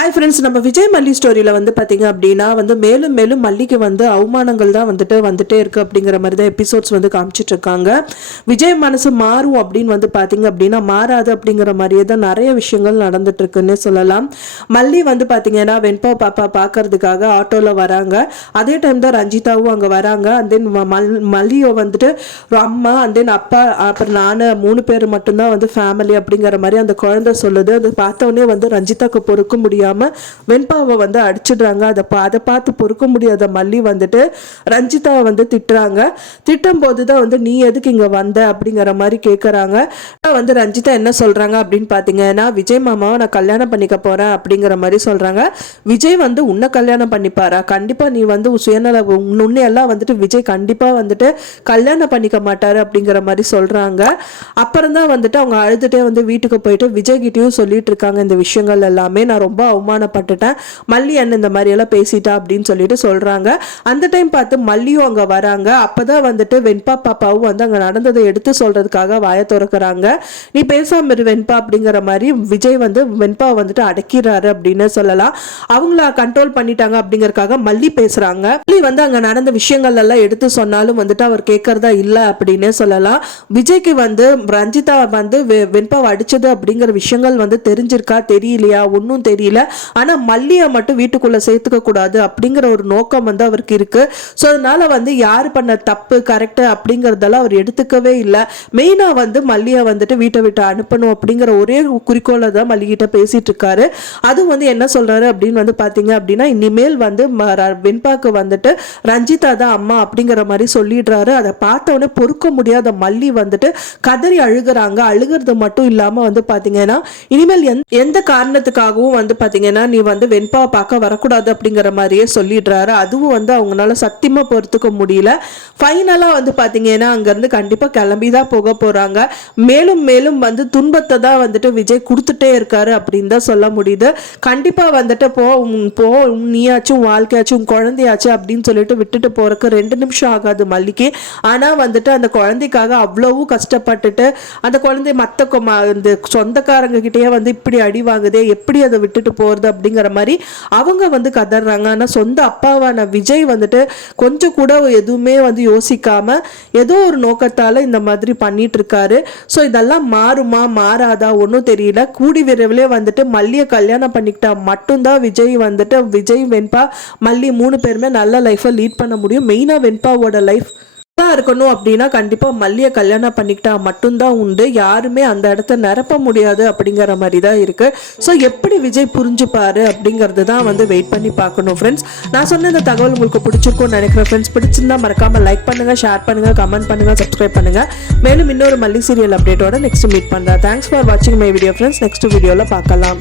Hi friends, நம்ம விஜய் மல்லி ஸ்டோரியில் வந்து பார்த்தீங்க அப்படின்னா மேலும் மேலும் மல்லிக்கு அவமானங்கள் தான் வந்துட்டே இருக்கு அப்படிங்கிற மாதிரி தான் எபிசோட்ஸ் காமிச்சிட்டு இருக்காங்க. விஜய் மனசு மாறும் அப்படின்னு பார்த்தீங்க அப்படின்னா மாறாது அப்படிங்கிற மாதிரியே தான் நிறைய விஷயங்கள் நடந்துட்டு இருக்குன்னு சொல்லலாம். மல்லி பார்த்தீங்கன்னா வெண்பா பாப்பா பார்க்கறதுக்காக ஆட்டோவில் வராங்க. அதே டைம் தான் ரஞ்சிதாவும் அங்கே வராங்க. அண்ட் தென் மல்லியோ அம்மா அண்ட் தென் அப்பா அப்புறம் நான் 3 பேர் மட்டும்தான் ஃபேமிலி அப்படிங்கிற மாதிரி அந்த குழந்தை சொல்லுது. அதை பார்த்தோன்னே ரஞ்சிதாக்கு பொறுக்க முடியும், வெண்பாவை அடிச்சிடுறாங்க. அதை பார்த்து பொறுக்க முடியாத மல்லி ரஞ்சிதாவை திட்டுறாங்க. திட்டும் போதுதான் நீ எதுக்கு இங்க வந்த அப்படிங்கிற மாதிரி கேட்கறாங்க. ரஞ்சிதா என்ன சொல்றாங்க அப்படின்னு பாத்தீங்கன்னா, விஜய் மாமாவை நான் கல்யாணம் பண்ணிக்க போறேன் அப்படிங்கிற மாதிரி சொல்றாங்க. விஜய் உன்னை கல்யாணம் பண்ணிப்பாரா? கண்டிப்பா நீ சுயநல உன்னையெல்லாம் விஜய் கண்டிப்பா கல்யாணம் பண்ணிக்க மாட்டாரு அப்படிங்கிற மாதிரி சொல்றாங்க. அப்புறம் தான் அவங்க அழுதுட்டே வீட்டுக்கு போயிட்டு விஜய் கிட்டயும் சொல்லிட்டு இருக்காங்க இந்த விஷயங்கள் எல்லாமே. நான் ரொம்ப அவமானப்பட்டுட்டேன், மல்லி அண்ணன் இந்த மாதிரி எல்லாம் பேசிட்டா அப்படின்னு சொல்லிட்டு சொல்றாங்க. அந்த டைம் பார்த்து மல்லியும் அங்க வராங்க. அப்பதான் வெண்பா பாப்பாவும் அங்க நடந்ததை எடுத்து சொல்றதுக்காக வாய திறக்கிறாங்க. நீ பேசாம இரு வெண்பா அப்படிங்கிற மாதிரி விஜய் வெண்பா அடக்கிறாரு அப்படின்னு சொல்லலாம். அவங்கள கண்ட்ரோல் பண்ணிட்டாங்க அப்படிங்கறதுக்காக மல்லி பேசுறாங்க. மல்லி அங்க நடந்த விஷயங்கள் எல்லாம் எடுத்து சொன்னாலும் அவர் கேட்கறதா இல்ல அப்படின்னு சொல்லலாம். விஜய்க்கு ரஞ்சிதா வெண்பாவை அடிச்சது அப்படிங்கிற விஷயங்கள் தெரிஞ்சிருக்கா தெரியலையா ஒன்னும் தெரியல. ஆனா மல்லியை மட்டும் வீட்டுக்குள்ள சேர்த்துக்க கூடாது அப்படிங்கிற ஒரு நோக்கம் அவருக்கு இருக்கு. சோ அதனால யாரு பண்ண தப்பு கரெக்ட் அப்படிங்கறதெல்லாம் அவர் எடுத்துக்கவே இல்லை. மெயினா மல்லியை வீட்டை விட்டு அனுப்பணும் அப்படிங்கிற ஒரே குறிக்கோளை தான் மல்லிகிட்ட பேசிட்டு இருக்காரு. அது என்ன சொல்றாரு அப்படின்னு பாத்தீங்க அப்படின்னா, இனிமேல் வெண்பாக்கு ரஞ்சிதா தான் அம்மா அப்படிங்கிற மாதிரி சொல்லிடுறாரு. அதை பார்த்தவொடனே பொறுக்க முடியாத மல்லி கதறி அழுகுறாங்க. அழுகிறது மட்டும் இல்லாம பாத்தீங்கன்னா, இனிமேல் எந்த காரணத்துக்காகவும் பாத்தீங்கன்னா நீ வெண்பாவை பார்க்க வரக்கூடாது அப்படிங்கிற மாதிரியே சொல்லிடுறாரு. அதுவும் அவங்களால சத்தியமா பொறுத்துக்க முடியல. ஃபைனலா பாத்தீங்கன்னா அங்க இருந்து கண்டிப்பா கிளம்பிதான் போக போறாங்க. மேலும் மேலும் துன்பத்தை தான் விஜய் கொடுத்துட்டே இருக்காரு அப்படின்னு தான் சொல்ல முடியுது. கண்டிப்பா போ நீயாச்சும் வாழ்க்கையாச்சும் குழந்தையாச்சும் அப்படின்னு சொல்லிட்டு விட்டுட்டு போறதுக்கு 2 நிமிஷம் ஆகாது மல்லிக்கு. ஆனா அந்த குழந்தைக்காக அவ்வளவு கஷ்டப்பட்டுட்டு அந்த குழந்தை மத்த சொந்தக்காரங்க கிட்டயே இப்படி அடி வாங்குதே, எப்படி அதை விட்டுட்டு போறது அப்படிங்கிற மாதிரி அவங்க கதறாங்க. ஆனா சொந்த அப்பாவான விஜய் கொஞ்சம் கூட எதுவுமே யோசிக்காம ஏதோ ஒரு நோக்கத்தால இந்த மாதிரி பண்ணிட்டு இருக்காரு. சோ இதெல்லாம் மாறுமா மாறாதா ஒன்னும் தெரியல. கூடி விரைவிலே மல்லியை கல்யாணம் பண்ணிக்கிட்டா மட்டும்தான் விஜய் வெண்பா மல்லி 3 பேருமே நல்ல லைஃபை லீட் பண்ண முடியும். மெயினா வெண்பாவோட லைஃப் இருக்கணும் அப்படின்னா கண்டிப்பா மல்லியை கல்யாணம் பண்ணிக்கிட்டா மட்டும்தான் உண்டு. யாருமே அந்த இடத்த நிரப்ப முடியாது அப்படிங்கிற மாதிரி தான் இருக்கு. ஸோ எப்படி விஜய் புரிஞ்சுப்பாரு அப்படிங்கிறது தான் வெயிட் பண்ணி பார்க்கணும் ஃப்ரெண்ட்ஸ். நான் சொன்ன இந்த தகவல் உங்களுக்கு பிடிச்சிருக்கும்னு நினைக்கிறேன் ஃப்ரெண்ட்ஸ். பிடிச்சிருந்தா மறக்காம லைக் பண்ணுங்க, ஷேர் பண்ணுங்க, கமெண்ட் பண்ணுங்க, சப்ஸ்கிரைப் பண்ணுங்க. மேலும் இன்னொரு மல்லி சீரியல் அப்டேட்டோட நெக்ஸ்ட் மீட் பண்றேன். தேங்க்ஸ் ஃபார் வாட்சிங் மை வீடியோ ஃப்ரெண்ட்ஸ். நெக்ஸ்ட் வீடியோல பார்க்கலாம்.